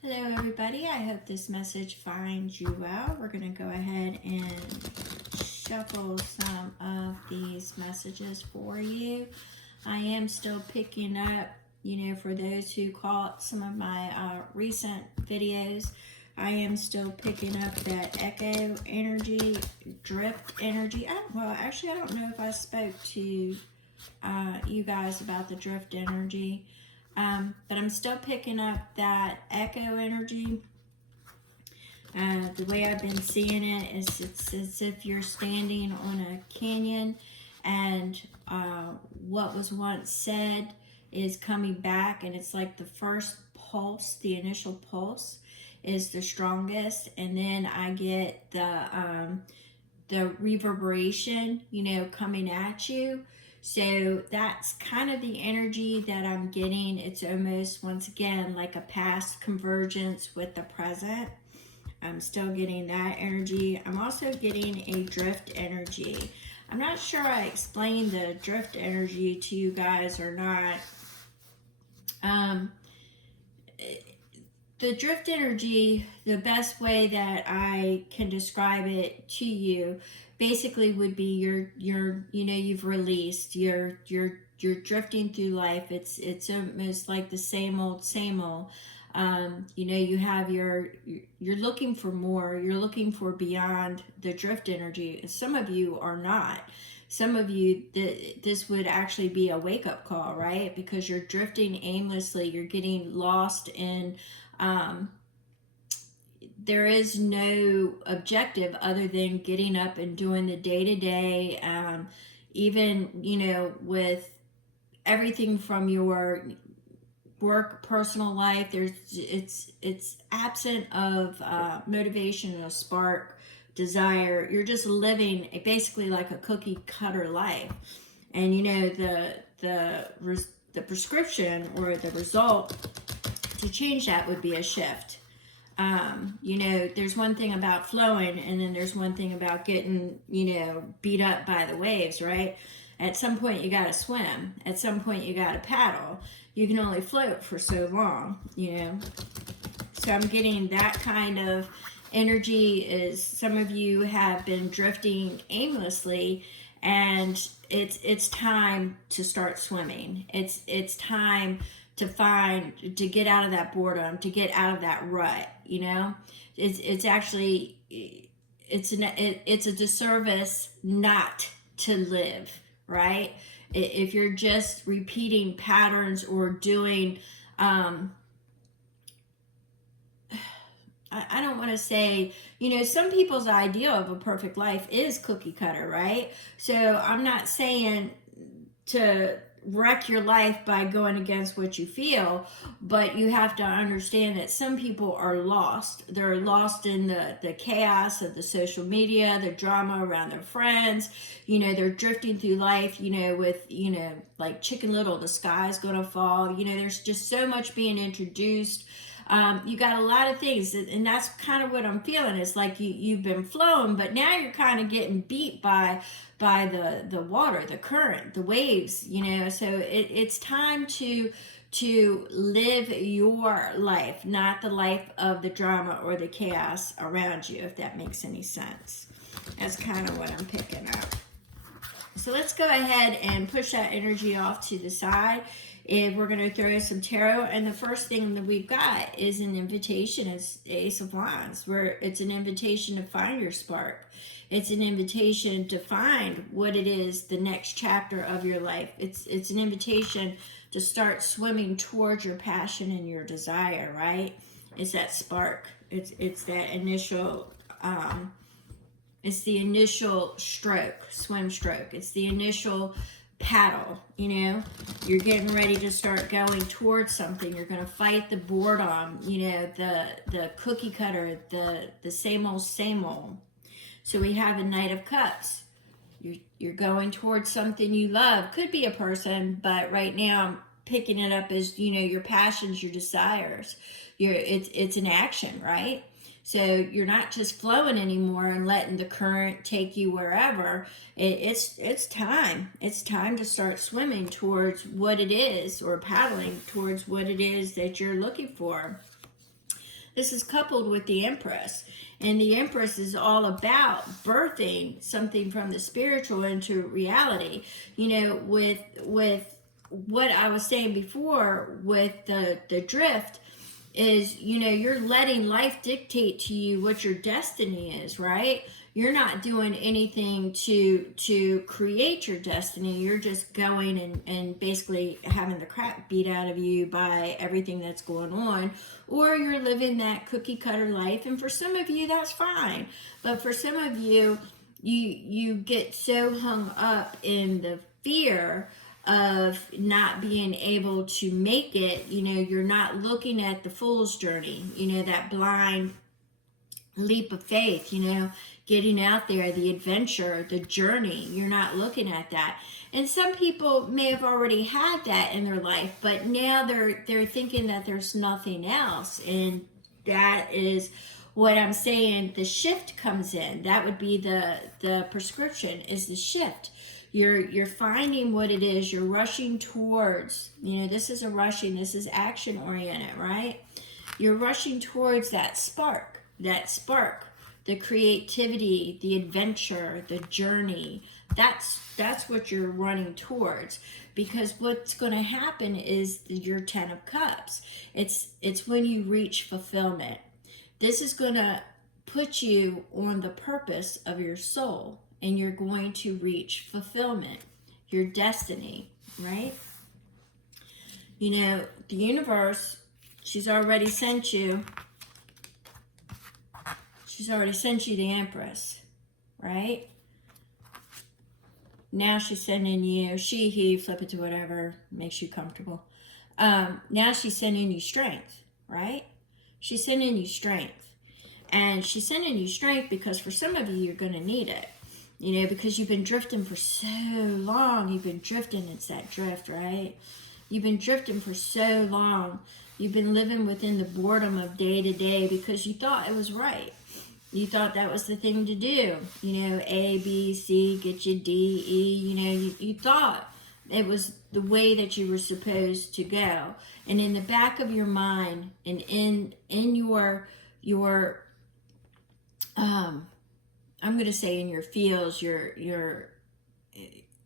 Hello everybody, I hope this message finds you well. We're going to go ahead and shuffle some of these messages for you. I am still picking up, for those who caught some of my recent videos, I am still picking up that echo energy, drift energy. I don't know if I spoke to you guys about the drift energy. But I'm still picking up that echo energy. The way I've been seeing it is it's as if you're standing on a canyon and what was once said is coming back, and it's like the first pulse, the initial pulse is the strongest, and then I get the reverberation, coming at you. So that's kind of the energy that I'm getting. It's almost, once again, like a past convergence with the present. I'm still getting that energy. I'm also getting a drift energy. I'm not sure I explained the drift energy to you guys or not. The drift energy, the best way that I can describe it to you, basically would be you've released, you're drifting through life. It's almost like the same old. You have you're looking for more. You're looking for beyond the drift energy. Some of you are not. Some of you, this would actually be a wake-up call, right? Because you're drifting aimlessly. You're getting lost in there is no objective other than getting up and doing the day-to-day, even with everything from your work, personal life. It's absent of motivation, a spark, desire. You're just living basically like a cookie cutter life, and the prescription or the result to change that would be a shift. There's one thing about flowing, and then there's one thing about getting, beat up by the waves, right? At some point you gotta swim. At some point you gotta paddle. You can only float for so long, So I'm getting that kind of energy. Is some of you have been drifting aimlessly, and it's time to start swimming. It's time to get out of that boredom, to get out of that rut. It's actually it's a disservice not to live, right? If you're just repeating patterns or doing I don't want to say, some people's idea of a perfect life is cookie cutter, right? So I'm not saying to wreck your life by going against what you feel, but you have to understand that some people are lost. They're lost in the chaos of the social media, the drama around their friends. They're drifting through life, with, like Chicken Little, the sky's gonna fall. There's just so much being introduced. You got a lot of things, and that's kind of what I'm feeling. It's like you've been flowing, but now you're kind of getting beat by the water, the current, the waves, so it's time to live your life, not the life of the drama or the chaos around you, if that makes any sense. That's kind of what I'm picking up. So let's go ahead and push that energy off to the side. And we're going to throw some tarot. And the first thing that we've got is an invitation. It's Ace of Wands, where it's an invitation to find your spark. It's an invitation to find what it is, the next chapter of your life. It's an invitation to start swimming towards your passion and your desire, right? It's that spark. It's that initial it's the initial stroke, swim stroke. It's the initial paddle. You're getting ready to start going towards something. You're going to fight the boredom, the cookie cutter, the same old. So we have a Knight of Cups. You're going towards something you love. Could be a person, but right now I'm picking it up as, your passions, your desires. It's an action, right? So you're not just flowing anymore and letting the current take you wherever. It's time. It's time to start swimming towards what it is, or paddling towards what it is that you're looking for. This is coupled with the Empress. And the Empress is all about birthing something from the spiritual into reality. With what I was saying before with the drift is, you're letting life dictate to you what your destiny is, right? You're not doing anything to create your destiny. You're just going and basically having the crap beat out of you by everything that's going on, or you're living that cookie cutter life. And for some of you, that's fine. But for some of you, you get so hung up in the fear of not being able to make it. You're not looking at the fool's journey, that blind leap of faith, getting out there, the adventure, the journey. You're not looking at that. And some people may have already had that in their life, but now they're thinking that there's nothing else. And that is what I'm saying, the shift comes in. That would be the prescription, is the shift. You're finding what it is. You're rushing towards, this is action oriented, right? You're rushing towards that spark, the creativity, the adventure, the journey. That's what you're running towards, because what's going to happen is your 10 of Cups. It's when you reach fulfillment. This is going to put you on the purpose of your soul, and you're going to reach fulfillment, your destiny, right? The universe, she's already sent you the Empress, right? Now she's sending you, she, he, flip it to whatever makes you comfortable. Now she's sending you strength, right? She's sending you strength. And she's sending you strength because for some of you, you're going to need it. Because you've been drifting for so long. You've been drifting. It's that drift, right? You've been drifting for so long. You've been living within the boredom of day to day because you thought it was right. You thought that was the thing to do. A, B, C, get you D, E. You thought it was the way that you were supposed to go. And in the back of your mind and in your I'm going to say in your feels, your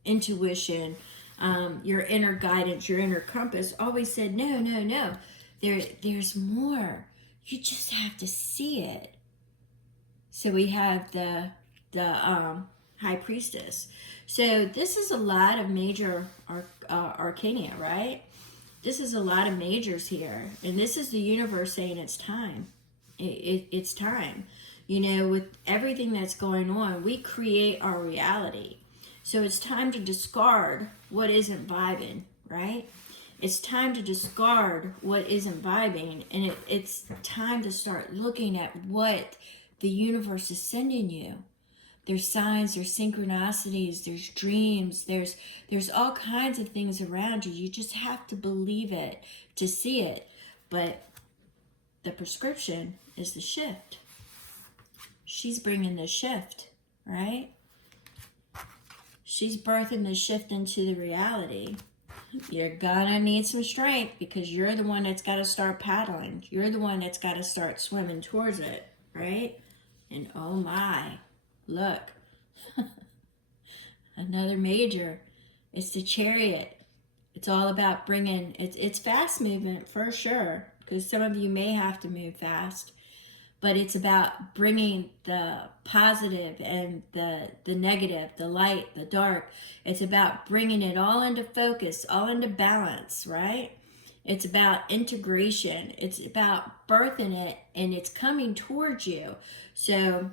intuition, your inner guidance, your inner compass always said, no. There's more. You just have to see it. So we have the High Priestess. So this is a lot of major arcana, right? This is a lot of majors here. And this is the universe saying it's time. It's time. With everything that's going on, we create our reality. So it's time to discard what isn't vibing, right? It's time to discard what isn't vibing. And it's time to start looking at what the universe is sending you. There's signs, there's synchronicities, there's dreams, there's all kinds of things around you. You just have to believe it to see it. But the prescription is the shift. She's bringing the shift, right? She's birthing the shift into the reality. You're gonna need some strength because you're the one that's got to start paddling. You're the one that's got to start swimming towards it, right? And oh my, look, another major. It's the Chariot. It's all about bringing, it's fast movement for sure, because some of you may have to move fast. But it's about bringing the positive and the negative, the light, the dark. It's about bringing it all into focus, all into balance, right? It's about integration. It's about birthing it, and it's coming towards you. So,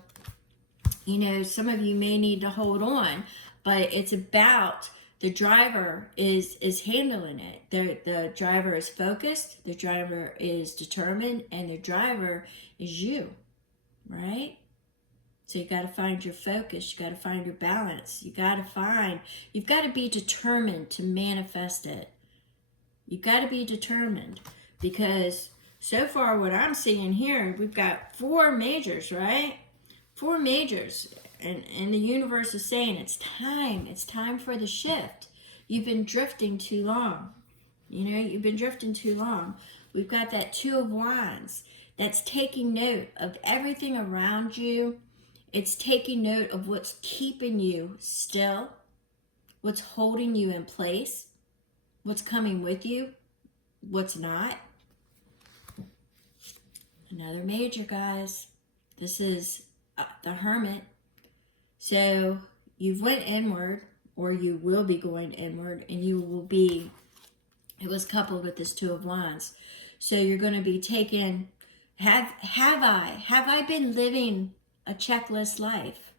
some of you may need to hold on, but it's about the driver is handling it. The driver is focused, the driver is determined, and the driver is you, right? So you got to find your focus, you got to find your balance, you've got to be determined to manifest it. You've got to be determined, because so far what I'm seeing here, we've got 4 majors, right? 4 majors. And the universe is saying it's time for the shift. You've been drifting too long. You've been drifting too long. we've got that Two of Wands that's taking note of everything around you. It's taking note of what's keeping you still, what's holding you in place, what's coming with you, what's not. Another major, guys. This is the Hermit. So you've went inward, or you will be going inward, and you will be, it was coupled with this Two of Wands. So you're going to be taking, have I been living a checklist life?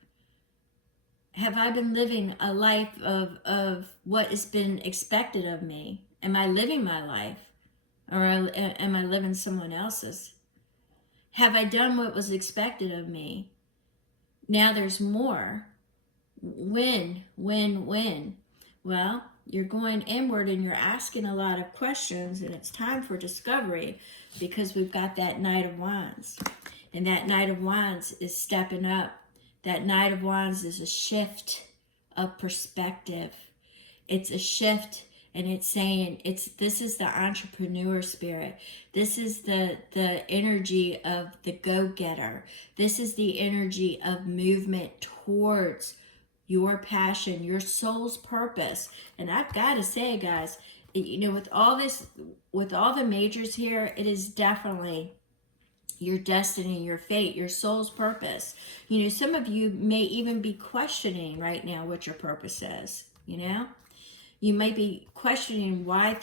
Have I been living a life of what has been expected of me? Am I living my life? Or am I living someone else's? Have I done what was expected of me? Now there's more. When? Well, you're going inward and you're asking a lot of questions, and it's time for discovery, because we've got that Knight of Wands. And that Knight of Wands is stepping up. That Knight of Wands is a shift of perspective. It's a shift, and it's saying this is the entrepreneur spirit. This is the energy of the go-getter. This is the energy of movement towards your passion, your soul's purpose. And I've got to say, guys, with all the majors here, it is definitely your destiny, your fate, your soul's purpose. Some of you may even be questioning right now what your purpose is. You may be questioning why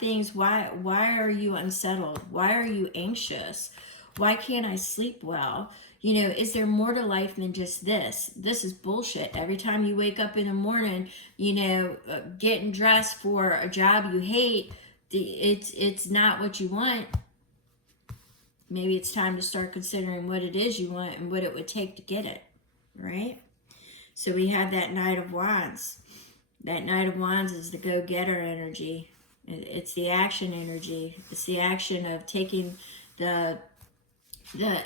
are you unsettled? Why are you anxious? Why can't I sleep well? Is there more to life than just this? This is bullshit. Every time you wake up in the morning, getting dressed for a job you hate, it's not what you want. Maybe it's time to start considering what it is you want and what it would take to get it, right? So we have that Knight of Wands. That Knight of Wands is the go-getter energy. It's the action energy. It's the action of taking the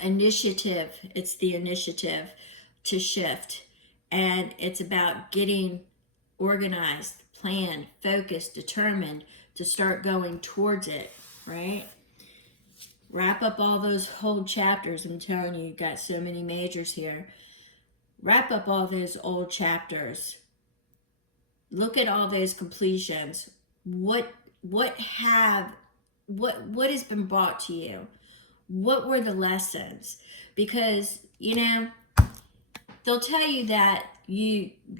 initiative. It's the initiative to shift. And it's about getting organized, planned, focused, determined to start going towards it, right? Wrap up all those old chapters. I'm telling you, you've got so many majors here. Wrap up all those old chapters. Look at all those completions. What has been brought to you? What were the lessons? Because, they'll tell you that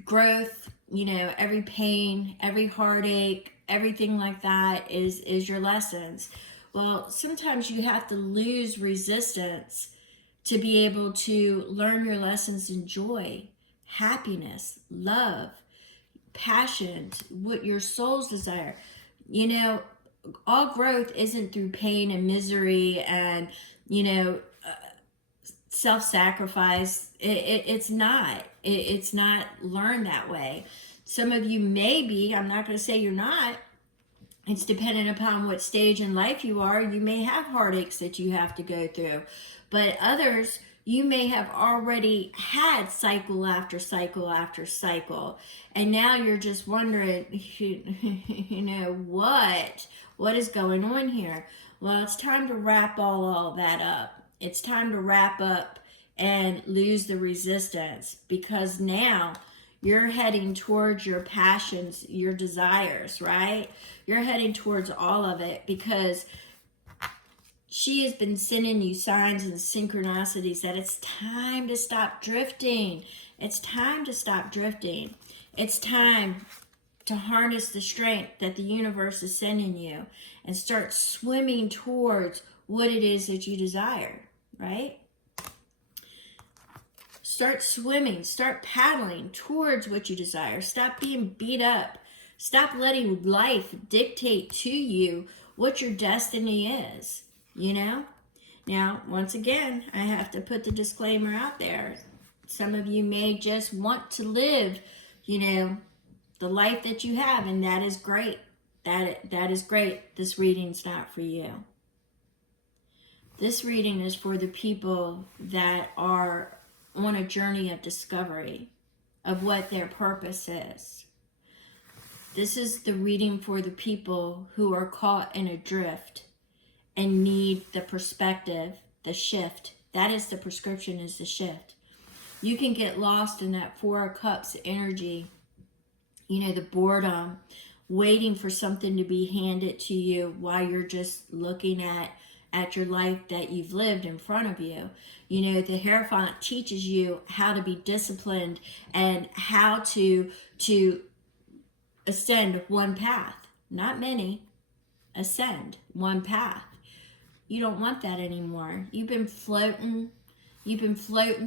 growth, every pain, every heartache, everything like that is your lessons. Well, sometimes you have to lose resistance to be able to learn your lessons in joy, happiness, love, passion, what your soul's desire. All growth isn't through pain and misery and, self-sacrifice. It's not. It's not learned that way. Some of you may be, I'm not going to say you're not. It's dependent upon what stage in life you are. You may have heartaches that you have to go through. But others, you may have already had cycle after cycle after cycle. And now you're just wondering, what is going on here? Well, it's time to wrap all that up. It's time to wrap up and lose the resistance, because now you're heading towards your passions, your desires, right? You're heading towards all of it, because she has been sending you signs and synchronicities that it's time to stop drifting. It's time to stop drifting. It's time to harness the strength that the universe is sending you and start swimming towards what it is that you desire, right? Start swimming, start paddling towards what you desire. Stop being beat up. Stop letting life dictate to you what your destiny is, Now, once again, I have to put the disclaimer out there. Some of you may just want to live, the life that you have, and that is great. That is great. This reading's not for you. This reading is for the people that are on a journey of discovery of what their purpose is. This is the reading for the people who are caught in a drift and need the perspective, the shift. That is the prescription, is the shift. You can get lost in that Four of Cups energy, the boredom, waiting for something to be handed to you while you're just looking at your life that you've lived in front of you. The Hierophant teaches you how to be disciplined and how to ascend one path, not many, ascend one path. You don't want that anymore. You've been floating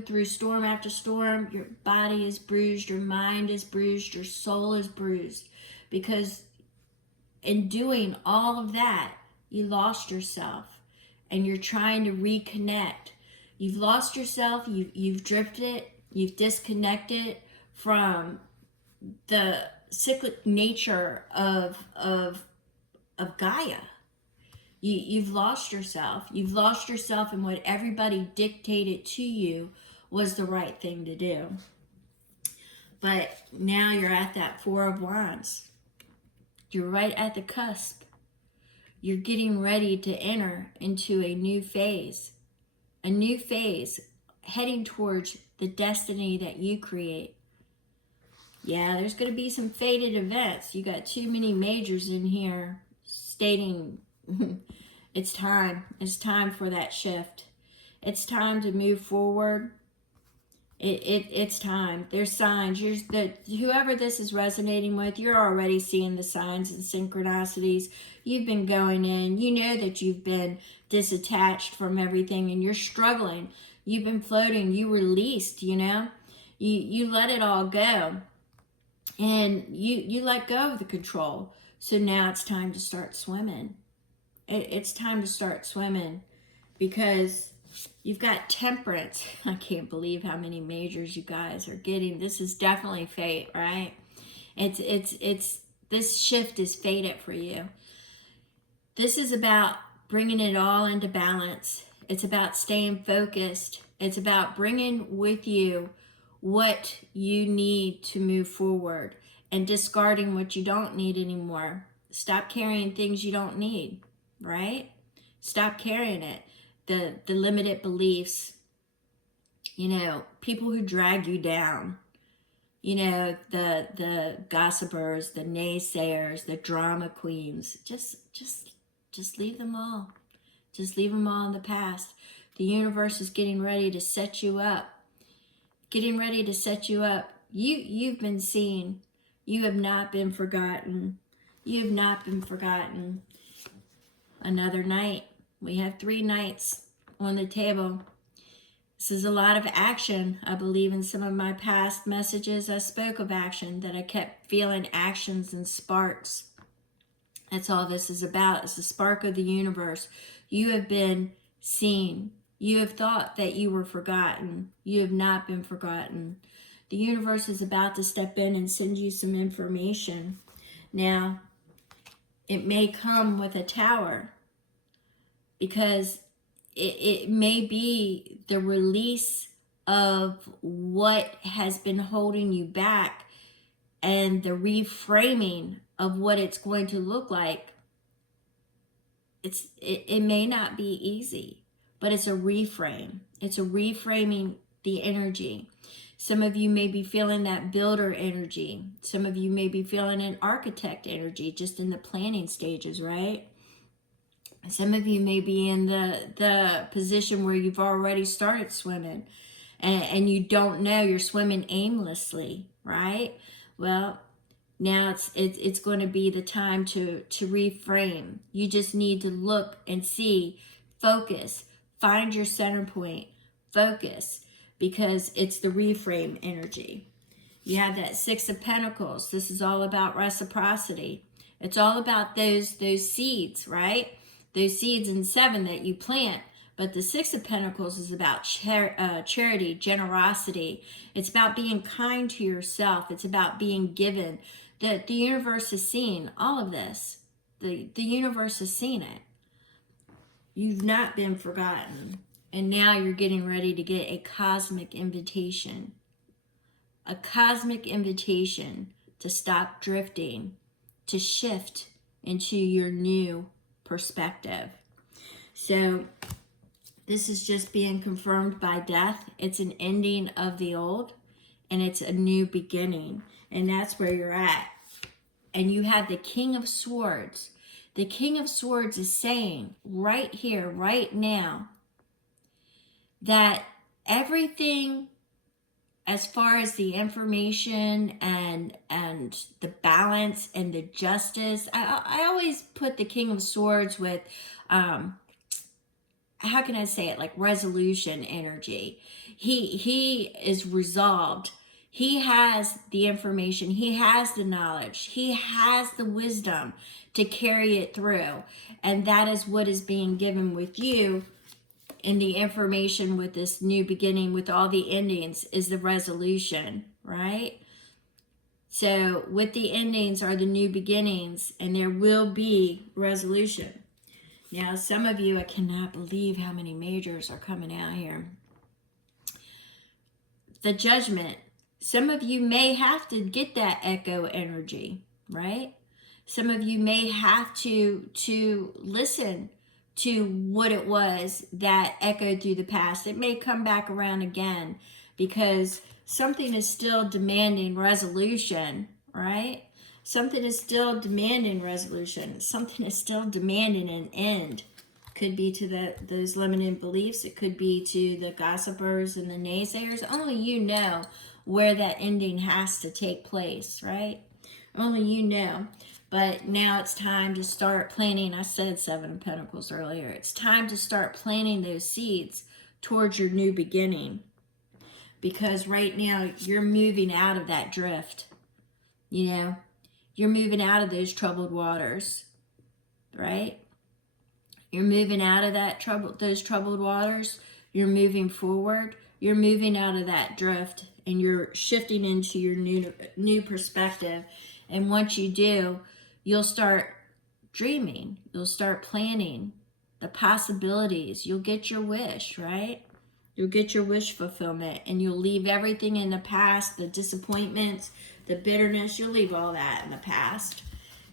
through storm after storm. Your body is bruised, your mind is bruised, your soul is bruised, because in doing all of that, you lost yourself, and you're trying to reconnect. You've lost yourself, you've drifted, you've disconnected from the cyclic nature of Gaia. You've lost yourself. You've lost yourself in what everybody dictated to you was the right thing to do. But now you're at that Four of Wands. You're right at the cusp. You're getting ready to enter into a new phase heading towards the destiny that you create. Yeah, there's going to be some fated events. You got too many majors in here stating it's time. It's time for that shift. It's time to move forward. It's time. There's signs. Whoever this is resonating with, you're already seeing the signs and synchronicities. You've been going in. You know that you've been disattached from everything and you're struggling. You've been floating. You released, you let it all go. And you let go of the control. So now it's time to start swimming. It's time to start swimming, because you've got Temperance. I can't believe how many majors you guys are getting. This is definitely fate, right? It's this shift is fated for you. This is about bringing it all into balance. It's about staying focused. It's about bringing with you what you need to move forward and discarding what you don't need anymore. Stop carrying things you don't need, right? Stop carrying it. The limited beliefs, people who drag you down, the gossipers, the naysayers, the drama queens. Just leave them all. Just leave them all in the past. The universe is getting ready to set you up. Getting ready to set you up. You've been seen. You have not been forgotten. You have not been forgotten. Another night. We have 3 nights on the table. This is a lot of action. I believe in some of my past messages I spoke of action, that I kept feeling actions and sparks. That's all this is about. It's the spark of the universe. You have been seen. You have thought that you were forgotten. You have not been forgotten. The universe is about to step in and send you some information. Now, it may come with a tower, because it may be the release of what has been holding you back and the reframing of what it's going to look like. It may not be easy, but it's a reframe. It's a reframing the energy. Some of you may be feeling that builder energy. Some of you may be feeling an architect energy, just in the planning stages, right? Some of you may be in the position where you've already started swimming and you don't know, you're swimming aimlessly, right? Well, now it's going to be the time to reframe. You just need to look and see, focus, find your center point, focus, because it's the reframe energy. You have that 6 of Pentacles. This is all about reciprocity. It's all about those seeds, right? Those seeds in 7 that you plant. But the 6 of Pentacles is about charity, generosity. It's about being kind to yourself. It's about being given. The universe has seen all of this. The universe has seen it. You've not been forgotten. And now you're getting ready to get a cosmic invitation. A cosmic invitation to stop drifting, to shift into your new perspective. So this is just being confirmed by death. It's an ending of the old, and it's a new beginning. And that's where you're at. And you have the King of Swords. The King of Swords is saying right here, right now, that everything as far as the information and the balance and the justice, I always put the King of Swords with how can I say it, like resolution energy. He is resolved. He has the information, he has the knowledge, he has the wisdom to carry it through. And that is what is being given with you in the information with this new beginning, with all the endings, is the resolution, right? So with the endings are the new beginnings, and there will be resolution. Now, some of you, I cannot believe how many majors are coming out here. The Judgment. Some of you may have to get that echo energy, right? Some of you may have to listen to what it was that echoed through the past. It may come back around again because something is still demanding resolution, right? Something is still demanding resolution. Something is still demanding an end. Could be to those limiting beliefs. It could be to the gossipers and the naysayers. Only you know where that ending has to take place, right? Only you know. But now it's time to start planting. I said Seven of Pentacles earlier. It's time to start planting those seeds towards your new beginning. Because right now you're moving out of that drift. You know, you're moving out of those troubled waters, right? You're moving out of those troubled waters. You're moving forward. You're moving out of that drift, and you're shifting into your new perspective. And once you do, you'll start dreaming. You'll start planning the possibilities. You'll get your wish, right? You'll get your wish fulfillment, and you'll leave everything in the past, the disappointments, the bitterness. You'll leave all that in the past.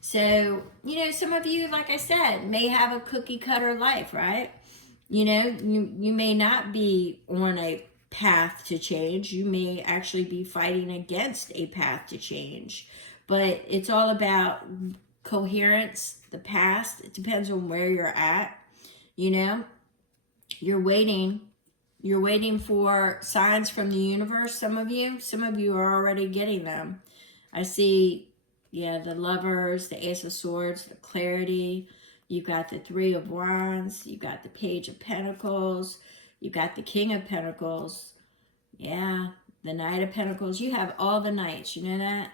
So, you know, some of you, like I said, may have a cookie cutter life, right? You know, you may not be on a path to change. You may actually be fighting against a path to change. But it's all about coherence, the past. It depends on where you're at. You know, you're waiting for signs from the universe. Some of you are already getting them. I see, yeah, the Lovers, the Ace of Swords, the Clarity. You got the Three of Wands. You got the Page of Pentacles. You got the King of Pentacles. Yeah, the Knight of Pentacles. You have all the knights. You know that?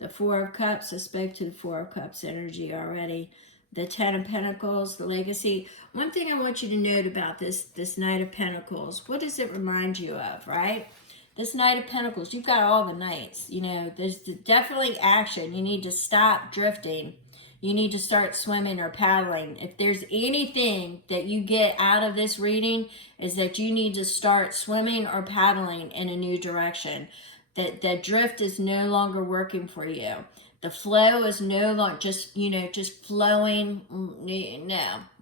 The Four of Cups. I spoke to the Four of Cups energy already. The Ten of Pentacles, the Legacy. One thing I want you to note about this Knight of Pentacles, what does it remind you of, right? This Knight of Pentacles, you've got all the knights. You know, there's definitely action. You need to stop drifting. You need to start swimming or paddling. If there's anything that you get out of this reading, is that you need to start swimming or paddling in a new direction. That drift is no longer working for you. The flow is no longer just flowing.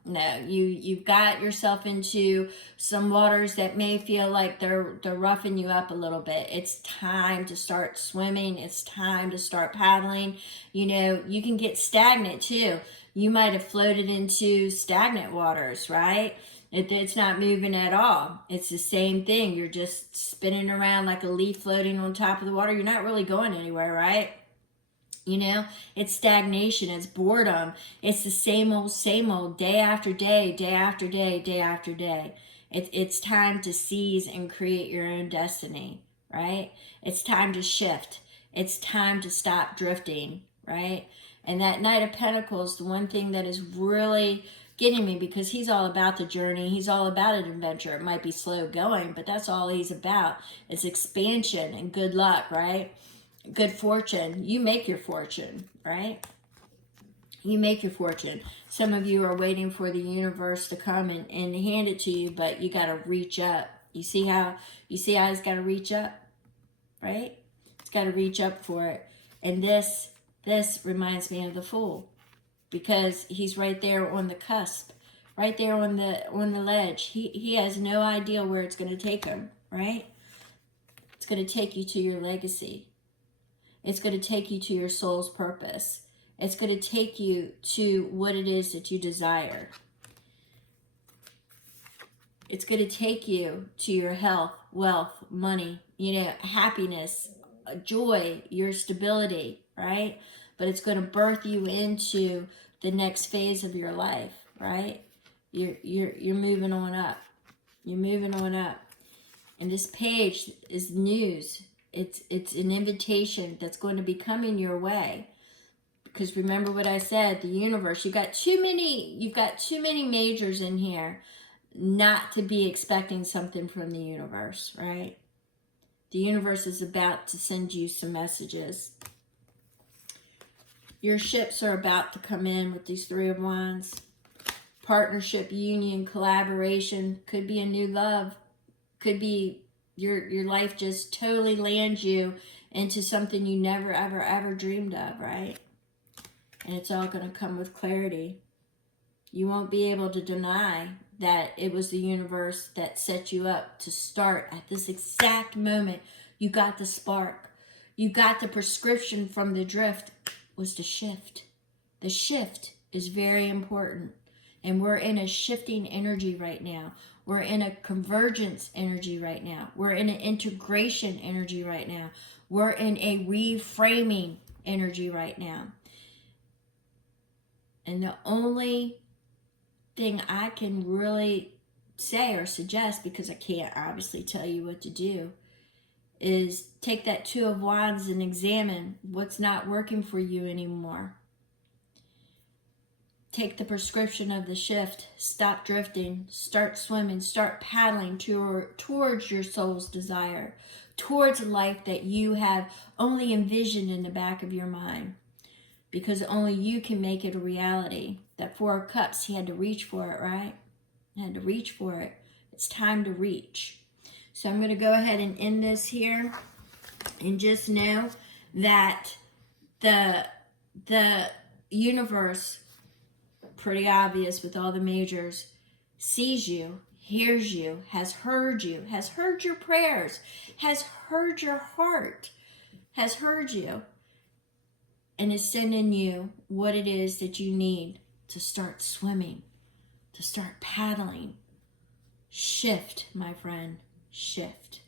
No, you've got yourself into some waters that may feel like they're roughing you up a little bit. It's time to start swimming. It's time to start paddling. You know, you can get stagnant too. You might have floated into stagnant waters, right? It's not moving at all. It's the same thing. You're just spinning around like a leaf floating on top of the water. You're not really going anywhere, right? You know, it's stagnation, it's boredom. It's the same old, day after day, day after day, day after day. It's time to seize and create your own destiny, right? It's time to shift. It's time to stop drifting, right? And that Knight of Pentacles, the one thing that is really getting me, because he's all about the journey. He's all about an adventure. It might be slow going, but that's all he's about. It's expansion and good luck, right? Good fortune. You make your fortune, right? You make your fortune. Some of you are waiting for the universe to come and hand it to you, but you got to reach up. You see how he's got to reach up, right? He's got to reach up for it. And this reminds me of the Fool, because he's right there on the cusp, right there on the ledge. He has no idea where it's going to take him, right? It's going to take you to your legacy. It's going to take you to your soul's purpose. It's going to take you to what it is that you desire. It's going to take you to your health, wealth, money, happiness, joy, your stability, right? But it's going to birth you into the next phase of your life, right? You're moving on up. You're moving on up. And this page is news. It's an invitation that's going to be coming your way. Because remember what I said, the universe, you've got too many majors in here not to be expecting something from the universe, right? The universe is about to send you some messages. Your ships are about to come in with these Three of Wands. Partnership, union, collaboration, could be a new love, could be your life just totally lands you into something you never, ever, ever dreamed of, right? And it's all going to come with clarity. You won't be able to deny that it was the universe that set you up to start at this exact moment. You got the spark. You got the prescription from the drift was to shift. The shift is very important. And we're in a shifting energy right now. We're in a convergence energy right now. We're in an integration energy right now. We're in a reframing energy right now. And the only thing I can really say or suggest, because I can't obviously tell you what to do, is take that Two of Wands and examine what's not working for you anymore. Take the prescription of the shift. Stop drifting. Start swimming. Start paddling towards your soul's desire. Towards a life that you have only envisioned in the back of your mind. Because only you can make it a reality. That Four of Cups, he had to reach for it, right? He had to reach for it. It's time to reach. So I'm going to go ahead and end this here. And just know that the universe, pretty obvious with all the majors, sees you, hears you, has heard your prayers, has heard your heart, has heard you, and is sending you what it is that you need to start swimming, to start paddling. Shift, my friend, shift.